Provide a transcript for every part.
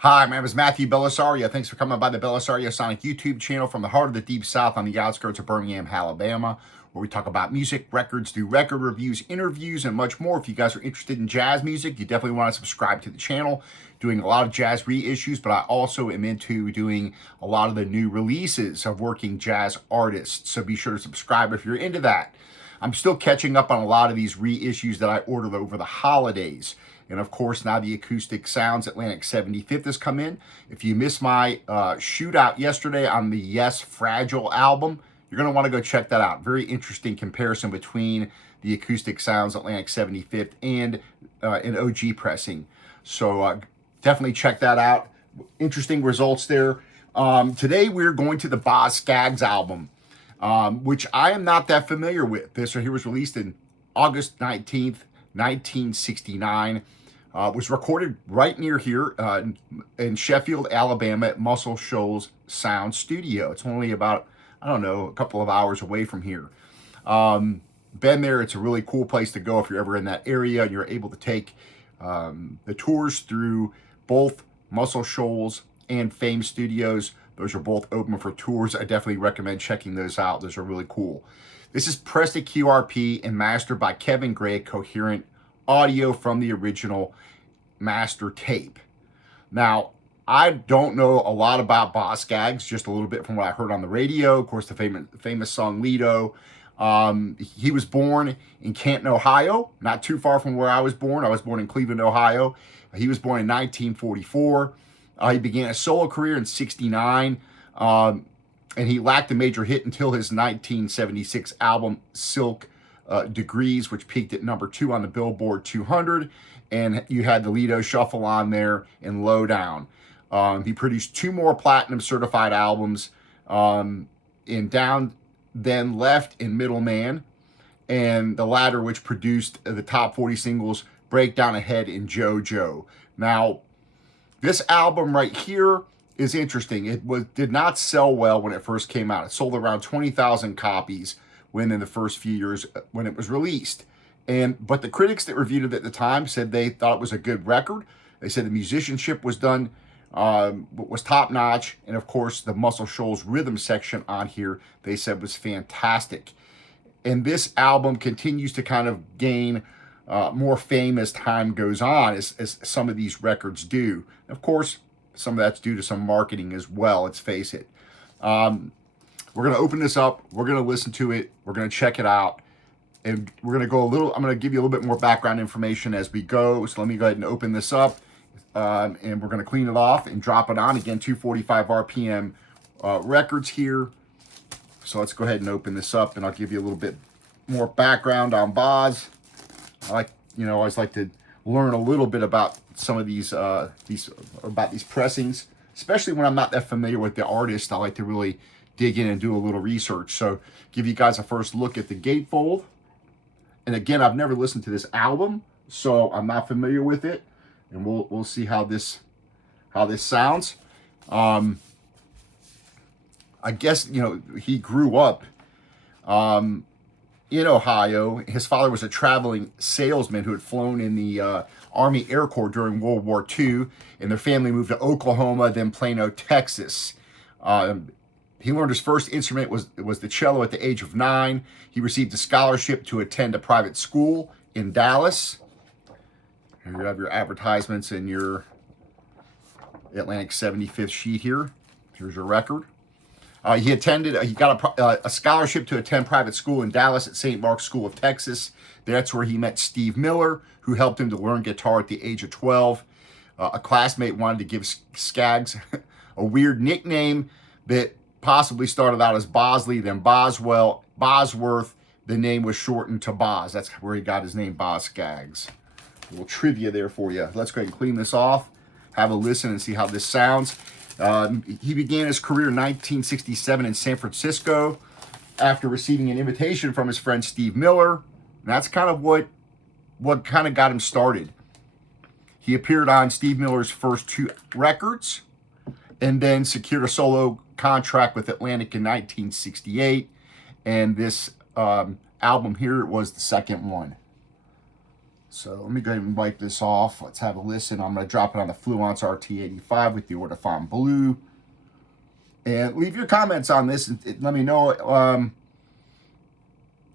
Hi, my name is Matthew Bellisario. Thanks for coming by the BellisarioSonic YouTube channel from the heart of the Deep South on the outskirts of Birmingham, Alabama, where we talk about music, records, do record reviews, interviews, and much more. If you guys are interested in jazz music, you definitely want to subscribe to the channel. Doing a lot of jazz reissues, but I also am into doing a lot of the new releases of working jazz artists. So be sure to subscribe if you're into that. I'm still catching up on a lot of these reissues that I ordered over the holidays. And of course, now the Acoustic Sounds Atlantic 75th has come in. If you missed my shootout yesterday on the Yes Fragile album, you're going to want to go check that out. Very interesting comparison between the Acoustic Sounds Atlantic 75th and an OG pressing. So definitely check that out. Interesting results there. Today we're going to the Boz Scaggs album, which I am not that familiar with. This right here was released in August 19th, 1969. Was recorded right near here in Sheffield, Alabama at Muscle Shoals Sound Studio. It's only about, I don't know, a couple of hours away from here. Been there. It's a really cool place to go if you're ever in that area and you're able to take the tours through both Muscle Shoals and Fame Studios. Those are both open for tours. I definitely recommend checking those out. Those are really cool. This is pressed at QRP and mastered by Kevin Gray, Cohearent audio from the original master tape. Now, I don't know a lot about Boz Scaggs, just a little bit from what I heard on the radio. Of course, the famous song Lido. He was born in Canton, Ohio, not too far from where I was born. I was born in Cleveland, Ohio. He was born in 1944. He began a solo career in 69. And he lacked a major hit until his 1976 album, Silk Degrees, which peaked at number 2 on the Billboard 200. And you had the Lido Shuffle on there and Lowdown. He produced 2 more platinum certified albums in Down, Then Left, and Middleman. And the latter, which produced the top 40 singles, Breakdown Ahead and JoJo. Now, this album right here is interesting. It did not sell well when it first came out. It sold around 20,000 copies when in the first few years when it was released. But the critics that reviewed it at the time said they thought it was a good record. They said the musicianship was done, was top notch. And of course, the Muscle Shoals rhythm section on here, they said was fantastic. And this album continues to kind of gain more fame as time goes on, as some of these records do. Of course, some of that's due to some marketing as well, let's face it. We're going to open this up. We're going to listen to it. We're going to check it out. And we're going to go I'm going to give you a little bit more background information as we go. So let me go ahead and open this up. And we're going to clean it off and drop it on. Again, 245 RPM records here. So let's go ahead and open this up, and I'll give you a little bit more background on Boz. I always like to learn a little bit about some of these pressings, especially when I'm not that familiar with the artist. I like to really dig in and do a little research. So give you guys a first look at the gatefold. And again, I've never listened to this album, so I'm not familiar with it. And we'll see how this sounds. I guess he grew up in Ohio. His father was a traveling salesman who had flown in the Army Air Corps during World War II, and their family moved to Oklahoma, then Plano, Texas. He learned his first instrument was the cello at the age of 9. He received a scholarship to attend a private school in Dallas. Here you have your advertisements and your Atlantic 75th sheet here. Here's your record. He got a scholarship to attend private school in Dallas at St. Mark's School of Texas. That's where he met Steve Miller, who helped him to learn guitar at the age of 12. A classmate wanted to give Scaggs a weird nickname that possibly started out as Bosley, then Boswell, Bosworth. The name was shortened to Boz. That's where he got his name, Boz Scaggs. A little trivia there for you. Let's go ahead and clean this off, have a listen, and see how this sounds. He began his career in 1967 in San Francisco after receiving an invitation from his friend Steve Miller. And that's kind of what kind of got him started. He appeared on Steve Miller's first 2 records and then secured a solo contract with Atlantic in 1968. And this album here was the second one. So let me go ahead and wipe this off. Let's have a listen. I'm going to drop it on the Fluence RT85 with the Ortofon Blue. And leave your comments on this. And let me know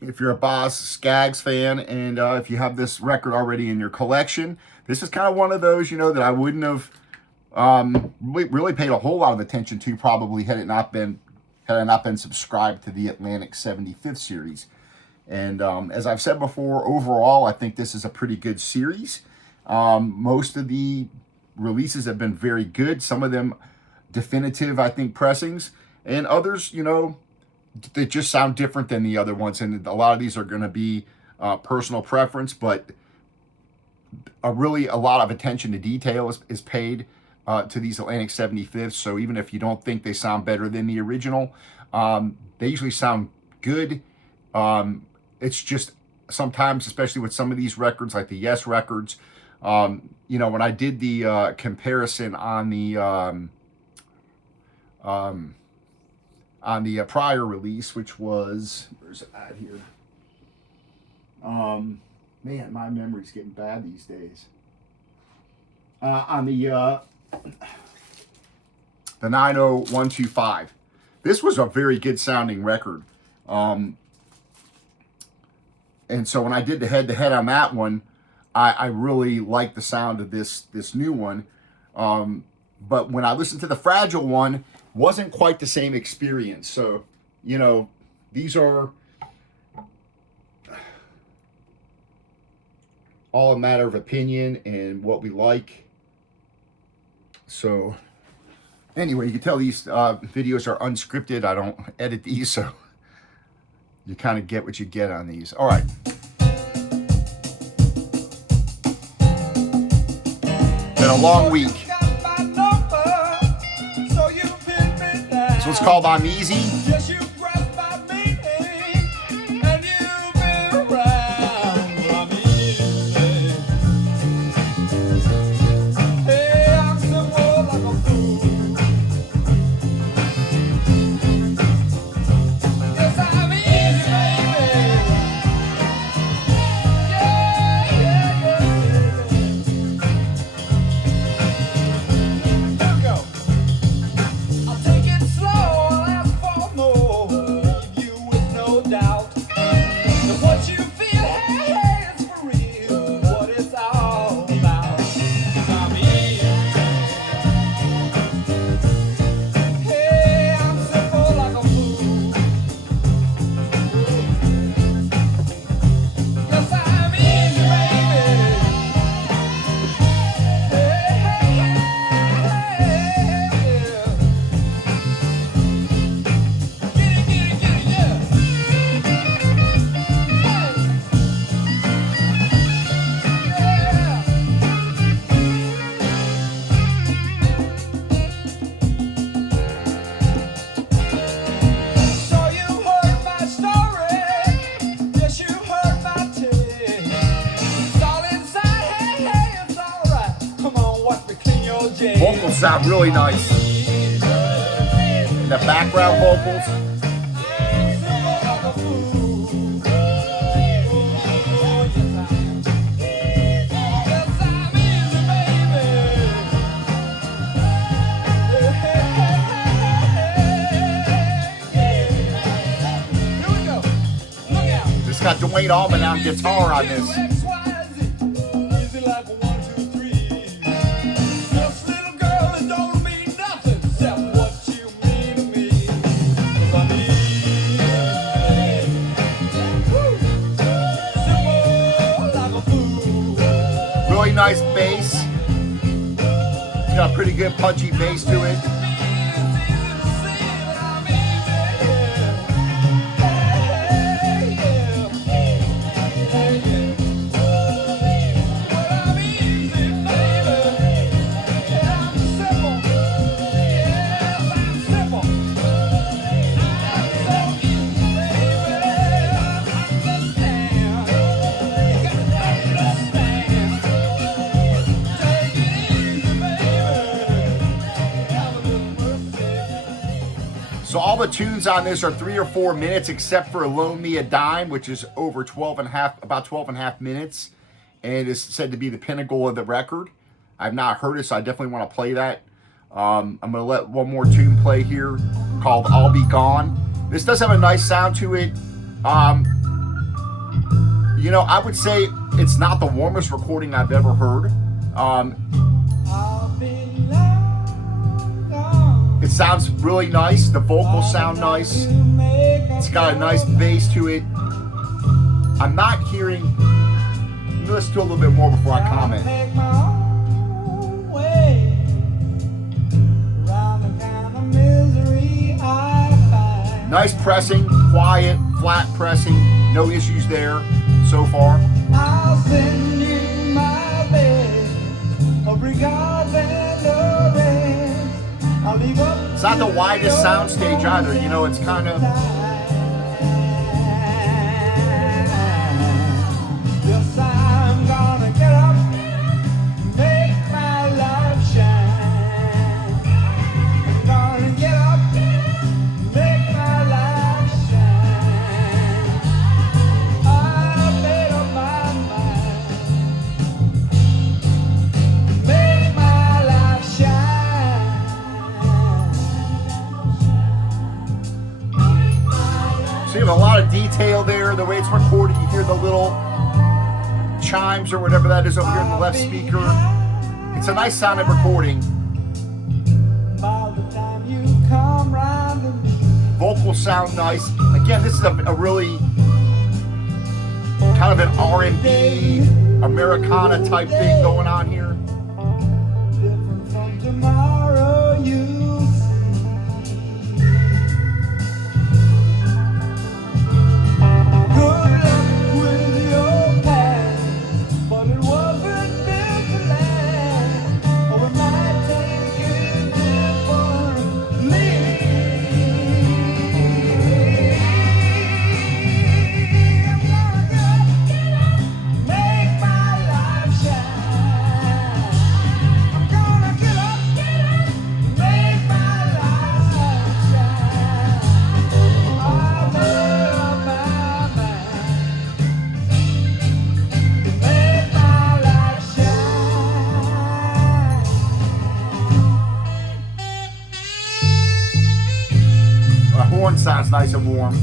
if you're a Boz Scaggs fan and if you have this record already in your collection. This is kind of one of those, you know, that I wouldn't have really paid a whole lot of attention to probably had I not been subscribed to the Atlantic 75th series. And as I've said before, overall, I think this is a pretty good series. Most of the releases have been very good. Some of them definitive, I think, pressings. And others, you know, they just sound different than the other ones. And a lot of these are going to be personal preference. But really a lot of attention to detail is paid to these Atlantic 75ths. So even if you don't think they sound better than the original, they usually sound good. It's just sometimes, especially with some of these records, like the Yes records, you know, when I did the comparison on the prior release, which was, where's it at here? Man, my memory's getting bad these days. On the 90125, this was a very good sounding record. And so when I did the head-to-head on that one, I really liked the sound of this new one. But when I listened to the Fragile one, wasn't quite the same experience. So, you know, these are all a matter of opinion and what we like. So, anyway, you can tell these videos are unscripted. I don't edit these, so you kind of get what you get on these. All right. Been a long week. This one's called I'm Easy. Vocals sound really nice. The background vocals. Just got Duane Allman on guitar on this. Really nice bass. It's got a pretty good punchy bass to it. So all the tunes on this are 3 or 4 minutes, except for Loan Me a Dime, which is over 12 and a half, about 12 and a half minutes. and is said to be the pinnacle of the record. I've not heard it, so I definitely want to play that. I'm going to let one more tune play here called I'll Be Gone. This does have a nice sound to it. You know, I would say it's not the warmest recording I've ever heard. It sounds really nice. The vocals sound nice. It's got a nice bass to it. I'm not hearing... Let me listen to a little bit more before I comment. Nice pressing, quiet, flat pressing. No issues there so far. I'll send you my best of regards and the rest. I'll leave up. It's not the widest soundstage either. You know, it's kind of... Yes, I'm gonna get up, make my life shine. I'm gonna get up, make my life shine. I've made up my mind, make my life shine. So you have a lot of detail there, the way it's recorded. You hear the little chimes or whatever that is over here in the left speaker. It's a nice sounding recording. Vocals sound nice. Again, this is a really kind of an R&B, Americana type thing going on here. Different from tomorrow, you horn sounds nice and warm.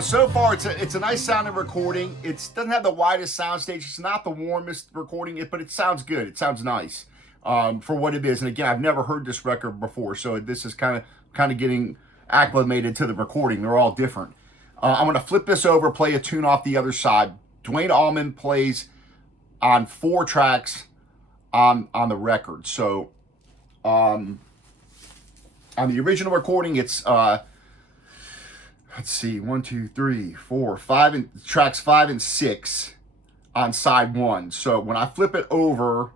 So far it's a nice sounding recording. It doesn't have the widest soundstage. It's not the warmest recording, but it sounds good. It sounds nice for what it is. And again, I've never heard this record before, so this is kind of getting acclimated to the recording. They're all different. I'm going to flip this over, play a tune off the other side. Duane Allman plays on 4 tracks on the record. So on the original recording, it's let's see, 1, 2, 3, 4, 5, and tracks 5 and 6 on side 1. So when I flip it over,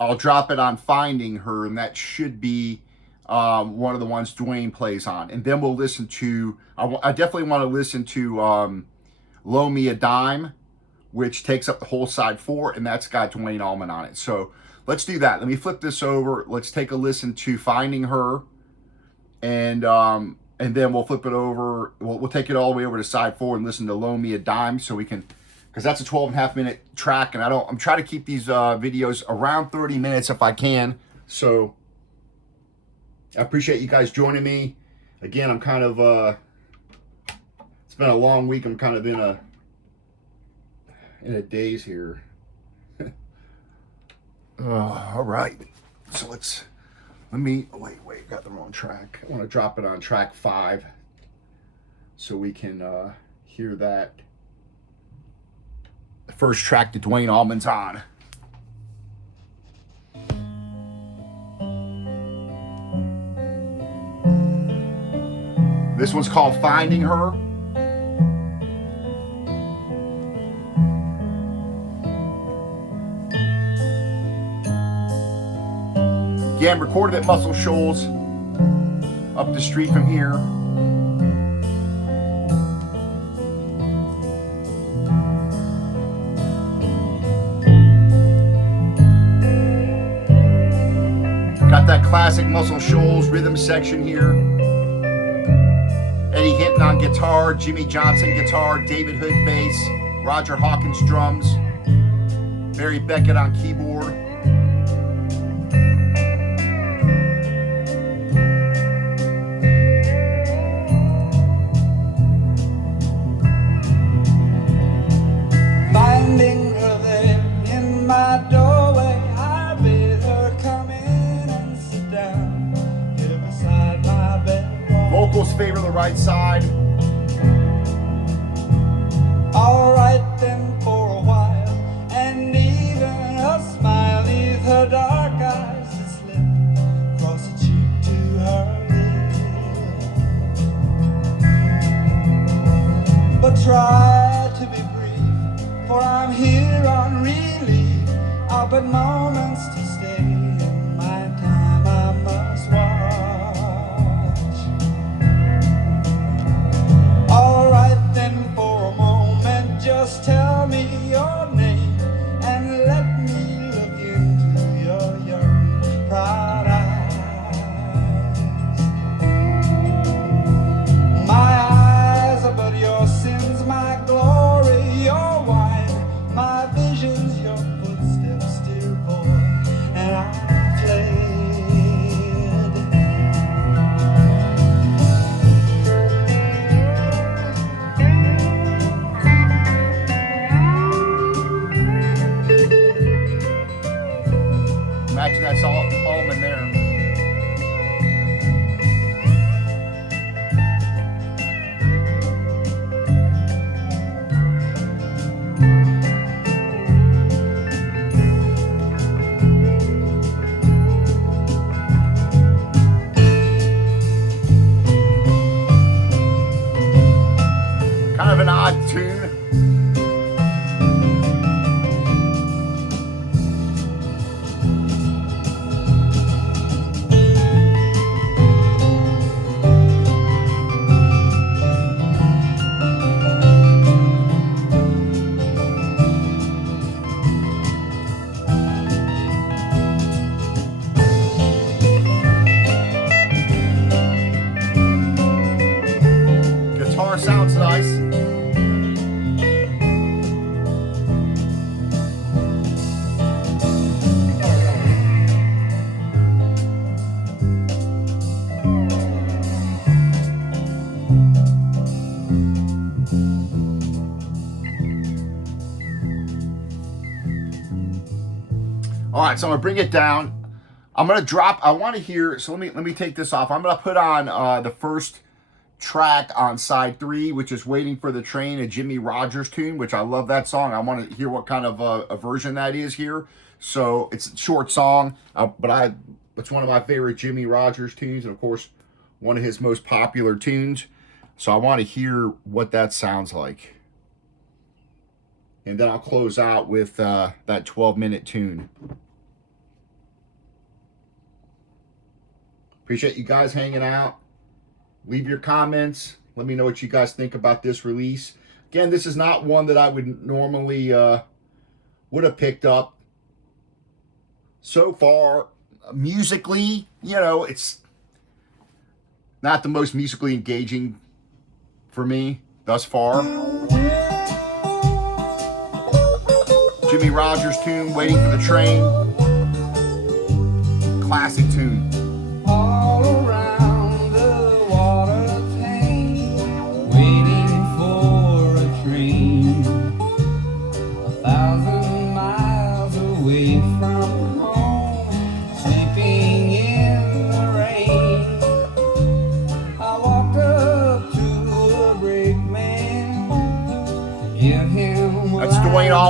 I'll drop it on Finding Her, and that should be one of the ones Duane plays on. And then we'll listen to, I definitely want to listen to Loan Me a Dime, which takes up the whole side 4, and that's got Duane Allman on it. So let's do that. Let me flip this over. Let's take a listen to Finding Her, and then we'll flip it over. We'll take it all the way over to side 4 and listen to Loan Me a Dime, so we can, because that's a 12.5 minute track, and I'm trying to keep these videos around 30 minutes if I can. So I appreciate you guys joining me. Again, I'm kind of, it's been a long week. I'm kind of in a in a daze here. All right. So let me, wait, got the wrong track. I want to drop it on track 5 so we can hear that. The first track that Duane Allman's on. This one's called Finding Her. Again, recorded at Muscle Shoals, up the street from here. Got that classic Muscle Shoals rhythm section here. Eddie Hinton on guitar, Jimmy Johnson guitar, David Hood bass, Roger Hawkins drums, Barry Beckett on keyboard. Finding her there in my doorway, I bid her come in and sit down here beside my bed. Vocals favor the right side. All right then for a while, and even a smile neath her dark eyes that slip across the cheek to her lip. But try to be brief, for I'm here on relief. I'll but moments to stay, in my time I must watch. All right then for a moment, just tell me your name and let me look into your young proud eyes. My eyes are but your sins, my glory, your wine, my visions, your footsteps still boy, and I fled. Imagine that's Allman there. Kind of an odd tune. Guitar sounds nice. All right, so I'm gonna bring it down. I'm gonna drop. I want to hear. So let me take this off. I'm gonna put on the first track on side 3, which is "Waiting for the Train," a Jimmy Rogers tune, which I love that song. I want to hear what kind of a version that is here. So it's a short song, but it's one of my favorite Jimmy Rogers tunes, and of course, one of his most popular tunes. So I want to hear what that sounds like. And then I'll close out with that 12-minute tune. Appreciate you guys hanging out. Leave your comments. Let me know what you guys think about this release. Again, this is not one that I would normally would have picked up. So far, musically, it's not the most musically engaging for me thus far. Jimmy Rogers tune, "Waiting for the Train." Classic tune. All around the water tank, waiting for a train.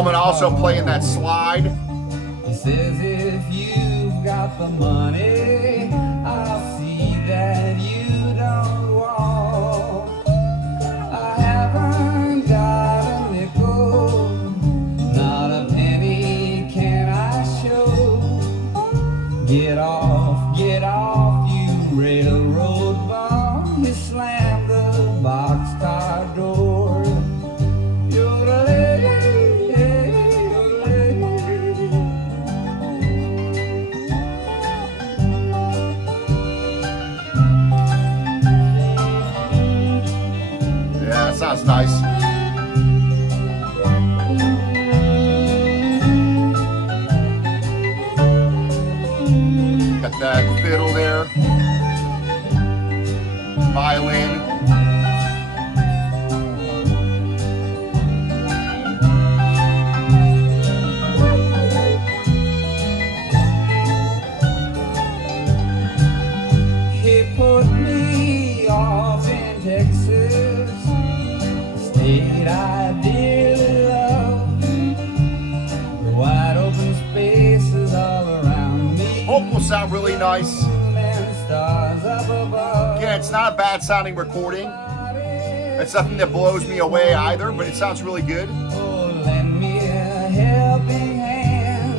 Allman also playing that slide. He says if you've got the money, I'll see that you don't walk. I haven't got a nickel, not a penny can I show. Get off, you railroad bum. He slammed the boxcar door. Yeah, sounds nice. Got that fiddle there. Violin. He put me off in Texas, state I dearly love. The wide open spaces all around me. Vocals sound really nice. And stars up above. Yeah, it's not a bad sounding recording. It's nothing that blows me away either, but it sounds really good. Oh, lend me a helping hand.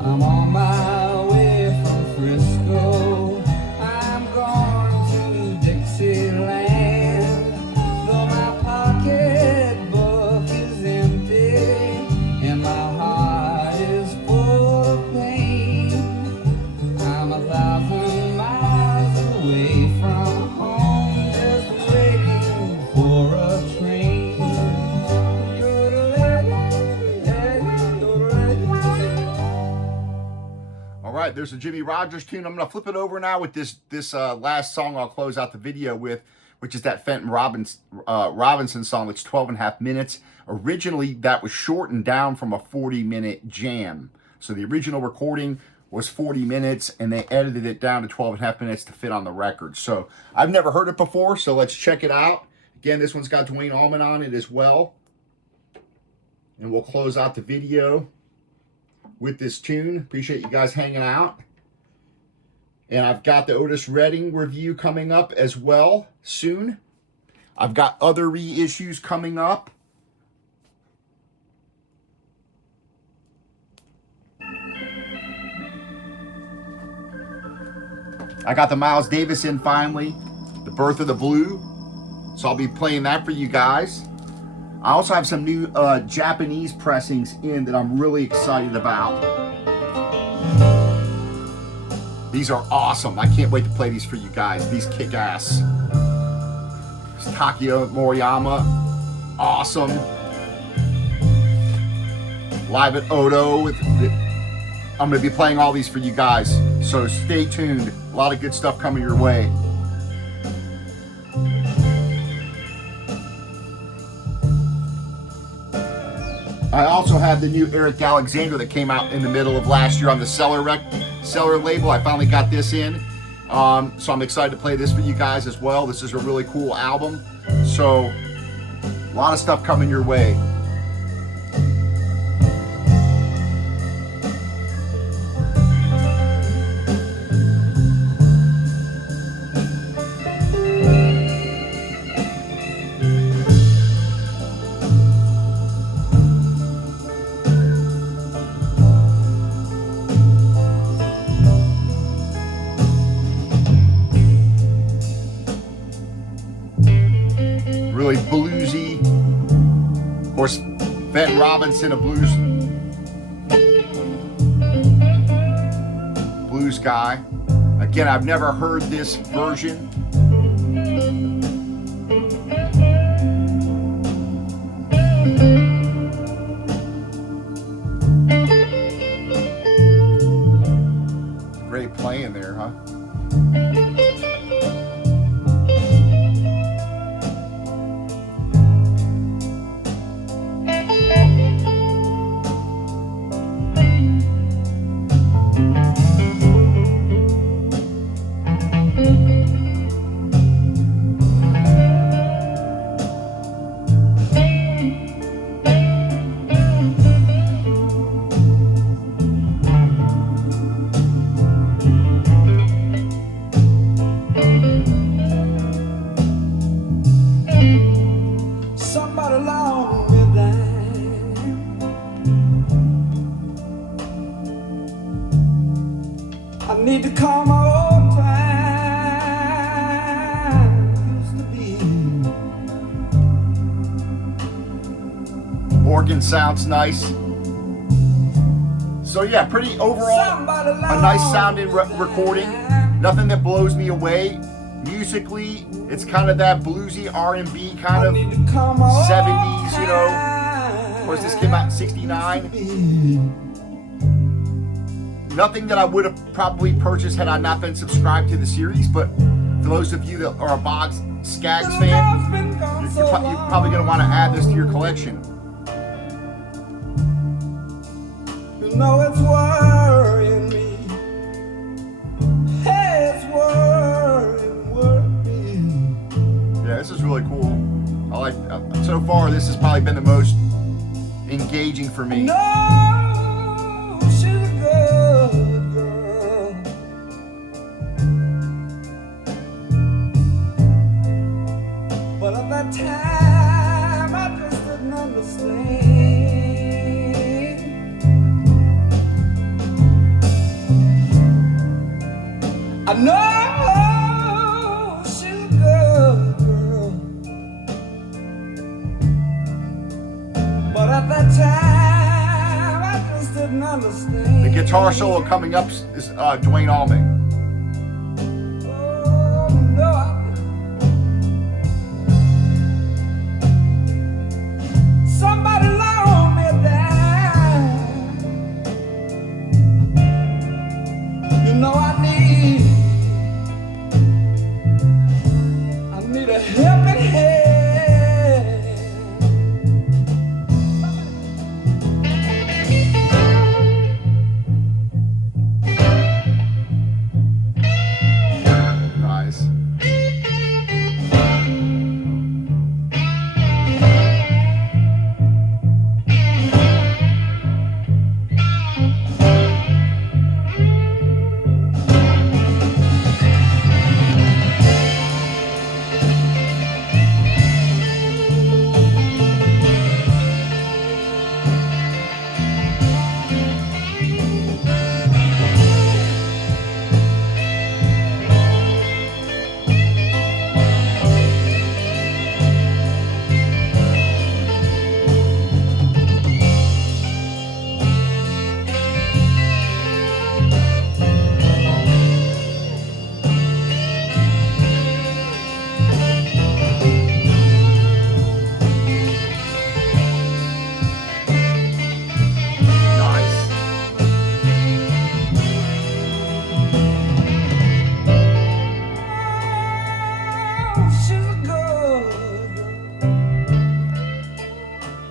I'm on my way from Frisco. I'm going to Dixieland. Though my pocketbook is empty and my heart is full of pain, I'm 1,000 miles away from home, just waiting for a train. All right, there's a Jimmy Rogers tune. I'm going to flip it over now with this last song I'll close out the video with, which is that Fenton Robinson song that's 12.5 minutes. Originally, that was shortened down from a 40-minute jam. So the original recording was 40 minutes, and they edited it down to 12.5 minutes to fit on the record. So I've never heard it before, so let's check it out. Again, this one's got Duane Allman on it as well. And we'll close out the video with this tune. Appreciate you guys hanging out. And I've got the Otis Redding review coming up as well soon. I've got other reissues coming up. I got the Miles Davis in finally, The Birth of the Blue. So I'll be playing that for you guys. I also have some new Japanese pressings in that I'm really excited about. These are awesome. I can't wait to play these for you guys. These kick ass. It's Takio Moriyama. Awesome. Live at Odo. I'm going to be playing all these for you guys. So stay tuned. A lot of good stuff coming your way. I also have the new Eric Alexander that came out in the middle of last year on the Cellar label. I finally got this in. So I'm excited to play this for you guys as well. This is a really cool album. So a lot of stuff coming your way. Really bluesy. Of course, Fenton Robinson, a blues guy. Again, I've never heard this version. Great playing there, huh? need to call my old time used to be. Organ sounds nice. So yeah, pretty overall, a nice sounding recording. Nothing that blows me away. Musically, it's kind of that bluesy R&B kind of 70s, you know. Of course, this came out in '69. Nothing that I would have probably purchased had I not been subscribed to the series, but for those of you that are a Boz Scaggs fan, you're probably going to want to add this to your collection. You know it's worrying me. Hey, it's worrying me. Yeah, this is really cool. I like. So far, this has probably been the most engaging for me. No, she's a good girl. But at that time, I just didn't understand. I know she's a good girl, but at that time I just didn't understand. The guitar solo coming up is Duane Allman. Oh no, somebody loan me a dime. You know I need a helping hand. Nice.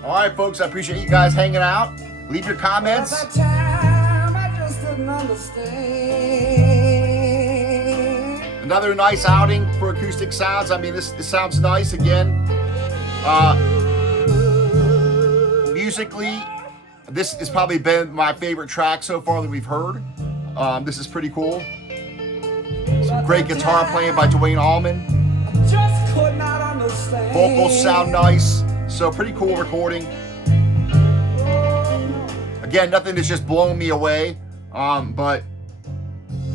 All right, folks, I appreciate you guys hanging out. Leave your comments. At that time, I just didn't understand. Another nice outing for Acoustic Sounds. I mean, this sounds nice again. Musically, this has probably been my favorite track so far that we've heard. This is pretty cool. Some great guitar playing by Duane Allman. Just could not understand. Vocals sound nice. So pretty cool recording. Again, nothing that's just blown me away. But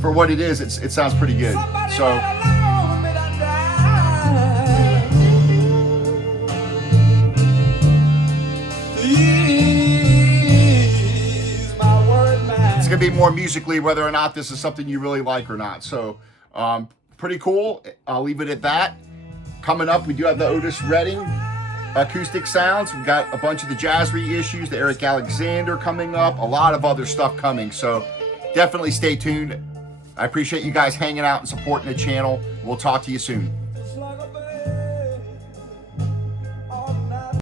for what it is, it sounds pretty good. So it's gonna be more musically whether or not this is something you really like or not. So pretty cool. I'll leave it at that. Coming up, we do have the Otis Redding Acoustic Sounds. We've got a bunch of the jazz reissues, the Eric Alexander coming up, a lot of other stuff coming. So definitely stay tuned. I appreciate you guys hanging out and supporting the channel. We'll talk to you soon.